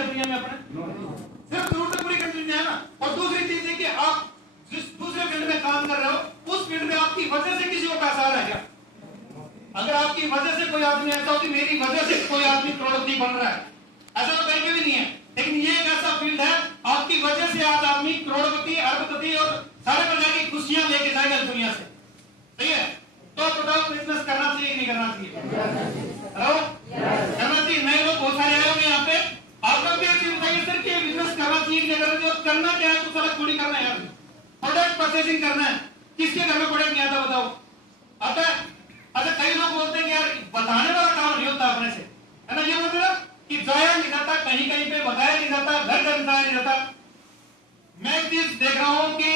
है दुनिया में अपने? सिर्फ जरूरतें पूरी करनी है ना। और दूसरी चीज है कि आप जिस दूसरे फील्ड में काम कर रहे हो उस फील्ड में आपकी वजह से किसी को पैसा आ रहा है क्या? अगर आपकी वजह से कोई आदमी ऐसा हो कि मेरी वजह से कोई आदमी करोड़पति बन रहा है, ऐसा तो कहीं भी नहीं है। लेकिन ये एक ऐसा फील्ड है आपकी वजह से आज आदमी करोड़पति, अरबपति और सारे प्रकार की खुशियां लेके जाएगा दुनिया से। सही है? तो आप बताओ बिजनेस करना चाहिए नहीं करना चाहिए? हेलो, करना चाहिए। नए लोग बहुत सारे आए होंगे यहाँ पे, आपका भी एक चीज बताइए सर कि बिजनेस करना चाहिए नहीं करना चाहिए? और करना क्या है? तो सारा थोड़ी करना है यार, प्रोडक्ट परचेसिंग करना है। किसके घर में प्रोडक्ट नहीं आता बताओ? आता है? अच्छा, कई लोग बोलते हैं कि यार बताने वाला काम नहीं होता अपने से, है ना? ये बोलते हैं कि जाया नहीं जाता, कहीं कहीं पे बताया नहीं जाता, घर घर बताया नहीं जाता। मैं एक चीज देख रहा हूँ कि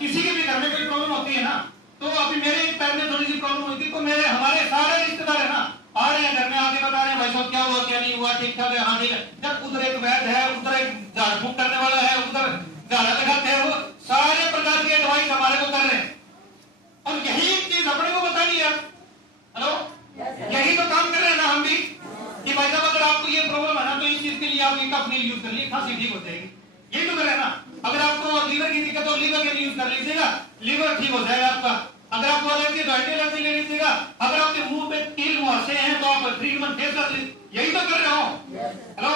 किसी के भी घर में कोई प्रॉब्लम होती है ना, तो अभी मेरे एक पैर में थोड़ी सी प्रॉब्लम हुई थी, तो मेरे हमारे सारे रिश्तेदार है ना आ रहे हैं घर में, आके बता रहे हैं भाई साहब क्या हुआ क्या नहीं हुआ, ठीक ठाक है, हाँ ठीक है। जब उधर एक वैद्य है, उधर एक झाड़ फूक करने वाला है, उधर झाड़ा लगाते हैं, वो सारे प्रकार की एडवाइस हमारे को कर रहे हैं। और यही चीज अपने को बता दी यार। हेलो, यही तो काम कर रहे हैं ना हम भी कि भाई साहब अगर आपको ये प्रॉब्लम है ना तो इस चीज के लिए आप एक कप नील यूज कर लीजिए, खांसी ठीक हो जाएगी। यही तो कर रहे हैं ना। अगर आपको लीवर की दिक्कत हो लीवर के यूज कर लीजिएगा, लीवर ठीक हो जाएगा आपका। अगर आपको एलर्जी तो एंटी एलर्जी ले लीजिएगा। अगर आपके मुंह पे कील मुहासे हैं तो आप 3-in-1 फेस कर लीजिए। यही तो कर रहे हो। हेलो,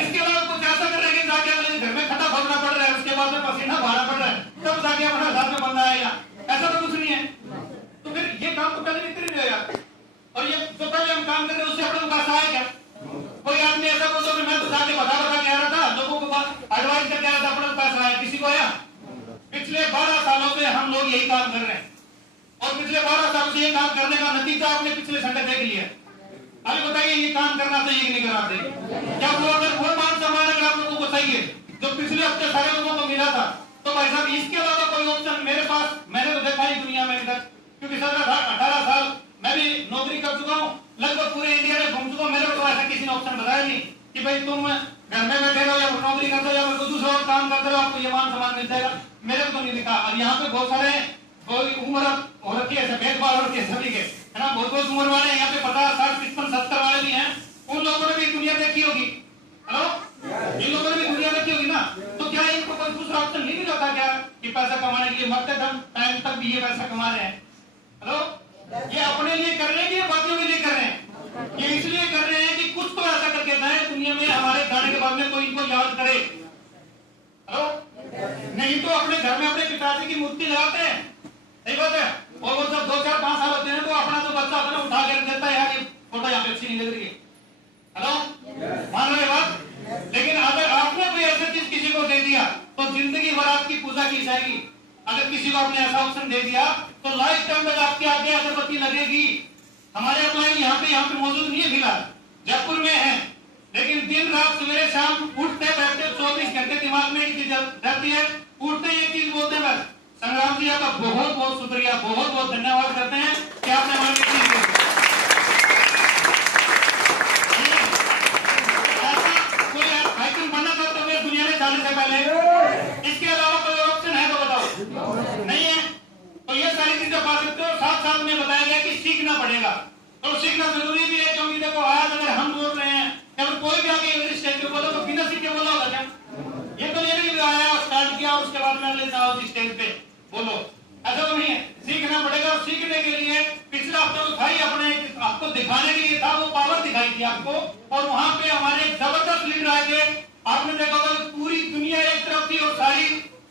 इसके अलावा कुछ ऐसा कर रहे हैं कि जाके अपने घर में खटा खोदना पड़ रहा है, उसके बाद में पसीना बहाना पड़ रहा है, तब जाके अपना घर में बंदा आएगा। ऐसा तो कुछ नहीं है। तो फिर ये काम तो पहले भी कर रहे हो यार। और ये जो पहले हम काम कर रहे हैं उससे अपने को पैसा आया क्या? कोई आदमी ऐसा बोलता कि मैं तो जाके बता के आ रहा था, लोगों को एडवाइस करके आ रहा था, अपने को पैसा आया, किसी को आया? पिछले 12 सालों से हम लोग यही काम कर रहे हैं और पिछले 12 सालों से ये काम करने का नतीजा आपने पिछले संडे देख लिया। अभी बताइए ये काम करना चाहिए कि नहीं करना चाहिए? क्या वो अगर वो मान सम्मान अगर आप लोगों को चाहिए जो पिछले हफ्ते सारे लोगों को मिला था, तो भाई साहब इसके अलावा कोई ऑप्शन मेरे पास, मैंने तो देखा ही दुनिया में इधर, क्योंकि सर 18 साल मैं भी नौकरी कर चुका हूँ, लगभग पूरे इंडिया में घूम चुका हूँ। मेरे को ऐसा किसी ने ऑप्शन बताया नहीं कि भाई तुम घर में बैठे रहो या नौकरी करते हो या कोई दूसरा और काम करते रहो, आपको ये मान सम्मान मिल जाएगा। मेरे को तो नहीं दिखा। और यहाँ पे बहुत सारे उम्र हो रखी है, भेदभाव हो रखी है सभी के, है ना? बहुत बहुत उम्र वाले यहाँ पे 50, 60, 55, 70 वाले भी हैं। उन लोगों ने भी दुनिया देखी होगी। हेलो, इन लोगों ने भी दुनिया देखी होगी ना। तो क्या इनको कोई दूसरा ऑप्शन नहीं मिल जाता क्या कि पैसा कमाने के लिए मरते दम टाइम तक भी ये पैसा कमा रहे हैं? हेलो, ये अपने लिए कर रहे हैं कि बाकियों के लिए कर रहे हैं? ये इसलिए कर रहे हैं कि कुछ तो ऐसा करके जाए दुनिया में, हमारे जाने के बाद में कोई इनको याद करे। हेलो, नहीं तो अपने घर में अपने पिताजी की मूर्ति लगाते हैं, सही बात है, और वो जब 2, 4, 5 साल होते हैं तो अपना जो बच्चा होता है उठा कर देता है यार ये फोटो यहाँ पे अच्छी नहीं लग रही है। हेलो, मान रहे बात? लेकिन अगर आपने कोई ऐसा चीज किसी को दे दिया तो जिंदगी भर आपकी पूजा की जाएगी। अगर किसी को आपने ऐसा ऑप्शन दे दिया तो लाइफ टाइम तक आपके आगे अगरबत्ती लगेगी। हमारे अपलाइन यहाँ पे मौजूद नहीं है, फिलहाल जयपुर में है, लेकिन दिन रात सवेरे शाम उठते बैठते 24 घंटे दिमाग में एक चीज रहती है, उठते एक चीज बोलते हैं बस, संग्राम जी आपका बहुत बहुत शुक्रिया, बहुत बहुत धन्यवाद करते हैं कि आपने हमारे चीज बनना चाहते हुए दुनिया में जाने से पहले। इसके अलावा कोई ऑप्शन है तो बताओ? नहीं है। तो ये सारी चीजें पा सकते हो। साथ साथ में बताया गया कि सीखना पड़ेगा, तो सीखना जरूरी भी है, क्योंकि देखो आज अगर हम बोल रहे हैं या फिर कोई भी आगे इंग्लिश स्टेज पे बोलो तो बिना सीखे बोला होगा क्या? ये तो नहीं आया स्टार्ट किया उसके बाद में ले जाओ स्टेज पे बोलो, ऐसा तो नहीं है। सीखना पड़ेगा और सीखने के लिए पिछले हफ्ते तो था ही अपने आपको दिखाने के लिए था, वो पावर दिखाई थी आपको, और वहां पे हमारे जबरदस्त लीडर आए थे। आपने देखा होगा पूरी दुनिया एक तरफ थी और सारी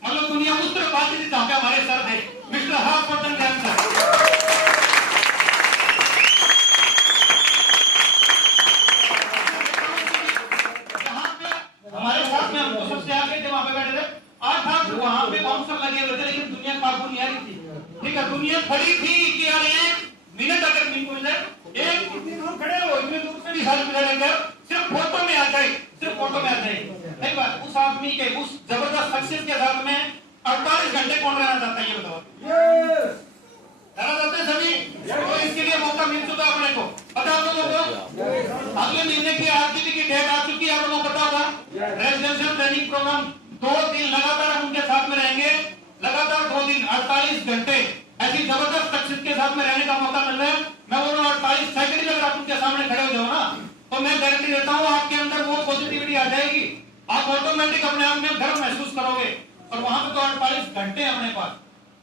मतलब दुनिया उस तरफ आती थी जहां पे हमारे सर थे, मिस्टर हर्षवर्धन सर। हमारे साथ में हमको सबसे आगे थे, वहां पे बैठे थे 8 आठ वहां पे बाउंसर लगे हुए थे, लेकिन दुनिया काबू नहीं आ रही थी। ठीक है, दुनिया खड़ी थी कि यार 1 मिनट अगर नहीं मिल जाए, एक इतनी दूर खड़े हो, इतने दूर से भी साथ में लगे, सिर्फ फोटो में आ जाए, सिर्फ फोटो में आ जाए। नहीं बात, उस आदमी के उस जबरदस्त सक्सेस के साथ में 48 घंटे कौन रहना चाहता है ये बताओ? रहना चाहते हैं सभी? तो इसके लिए मौका मिल चुका अपने को, पता आप लोगों को? अगले महीने की आरटीपी की डेट आ चुकी है, आप लोगों को पता होगा। रेजिडेंशियल ट्रेनिंग प्रोग्राम 2 दिन लगातार हम उनके साथ में रहेंगे, लगातार 2 दिन 48 घंटे ऐसी जबरदस्त सक्सेस के साथ में रहने का मौका मिल रहा है। मैं बोल 48 सेकंड अगर आप उनके सामने खड़े हो जाओ ना, तो मैं गारंटी देता हूँ आपके अंदर वो पॉजिटिविटी आ जाएगी आप ऑटोमेटिक अपने आप में गर्व महसूस करोगे। और वहां पे तो 48 घंटे अपने पास,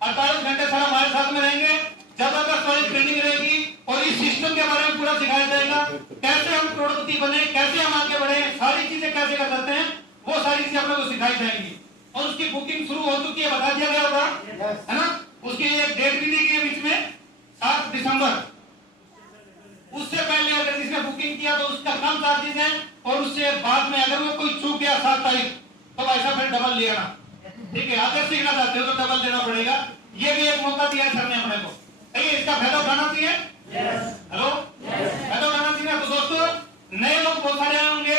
48 घंटे सर हमारे साथ में रहेंगे, जबरदस्त वाली ट्रेनिंग रहेगी और इस सिस्टम के बारे में पूरा सिखाया जाएगा, कैसे हम करोड़पति बने, कैसे हम आगे बढ़े, सारी चीजें कैसे कर सकते हैं, वो सारी चीजें अपने को सिखाई जाएंगी। और उसकी बुकिंग शुरू हो चुकी है, बता दिया गया होगा, है ना। उसकी एक डेट भी दी गई है बीच में, 7 दिसंबर। उससे पहले अगर जिसने बुकिंग किया तो उसका कम चार्जेस है, और उससे बाद में अगर वो कोई चूक गया 7 तारीख तो ऐसा फिर डबल लेना, ठीक है। अगर सीखना चाहते हो तो डबल देना पड़ेगा। ये भी एक मौका दिया सर ने अपने को, इसका फायदा उठाना चाहिए। हेलो, फायदा उठाना चाहिए। तो दोस्तों नए लोग बहुत सारे होंगे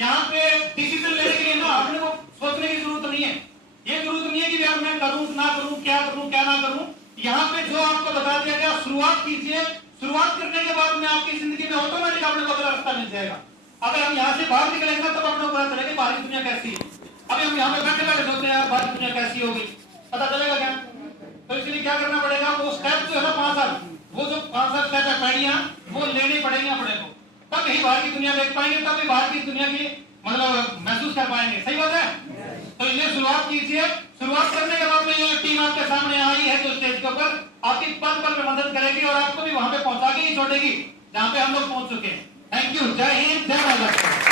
यहाँ पे, डिसीजन लेने के लिए ना अपने को सोचने की जरूरत नहीं है। ये जरूरत नहीं है कि यार मैं करूं ना करूं, क्या ना करूं। यहाँ पे जो आपको बता दिया गया, शुरुआत कीजिए। शुरुआत करने के बाद में आपकी जिंदगी में ऑटोमेटिक अपने को अगला रास्ता मिल जाएगा। अगर हम यहाँ से बाहर निकलेंगे ना तब अपने को पता चलेगा बाहरी दुनिया कैसी है। अभी हम यहाँ पे बैठे बैठे सोचते हैं यार बाहरी दुनिया कैसी होगी, पता चलेगा क्या? तो इसलिए क्या करना पड़ेगा, वो स्टेप जो है ना 5 वो जो 5 स्टेप है पढ़िया, वो लेनी पड़ेंगे अपने को, तब ही बाहर की दुनिया देख पाएंगे, तब ही बाहर की दुनिया की मतलब महसूस कर पाएंगे। सही बात है। तो इसलिए शुरुआत कीजिए। शुरुआत करने के बाद में ये टीम आपके सामने आई है जो स्टेज के ऊपर आपकी पल पल पे मदद करेगी और आपको भी वहां पे पहुंचा के ही छोड़ेगी जहां पे हम लोग पहुंच चुके हैं। Thank you. जय हिंद, जय भारत।